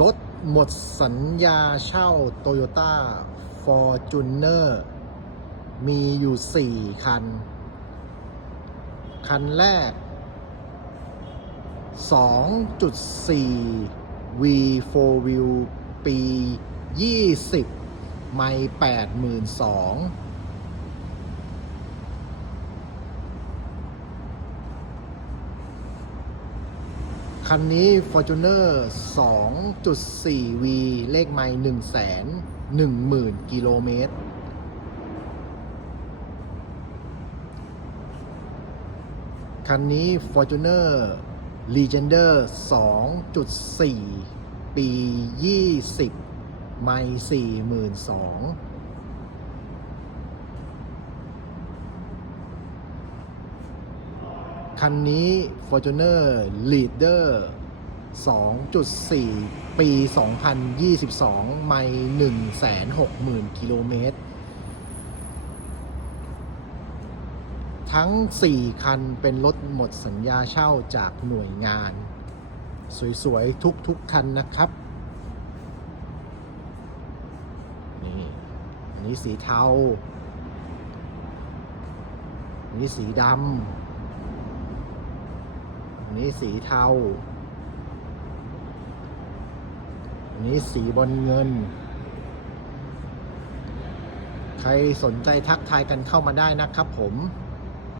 รถหมดสัญญาเช่า Toyota Fortuner มีอยู่ 4 คัน คันแรก 2.4 V4 Wheel ปี 20 ไม่ 82,000 คันนี้ Fortuner 2.4V เลขไม่1 1 0 0 0 0 กิโลเมตร คันนี้ Fortuner Legender 2.4 ปี 20 ไม่ 42,000 คันนี้ Fortuner Leader 2.4 ปี 2022 ไม่160,000 กิโลเมตร ทั้ง 4 คันเป็นรถหมดสัญญาเช่าจากหน่วยงาน สวย ๆ ทุก ๆ คันนะครับ นี่ อันนี้สีเทา อันนี้สีดำ อันนี้สีเทา อันนี้สีบอลเงิน ใครสนใจทักทายกันเข้ามาได้นะครับผม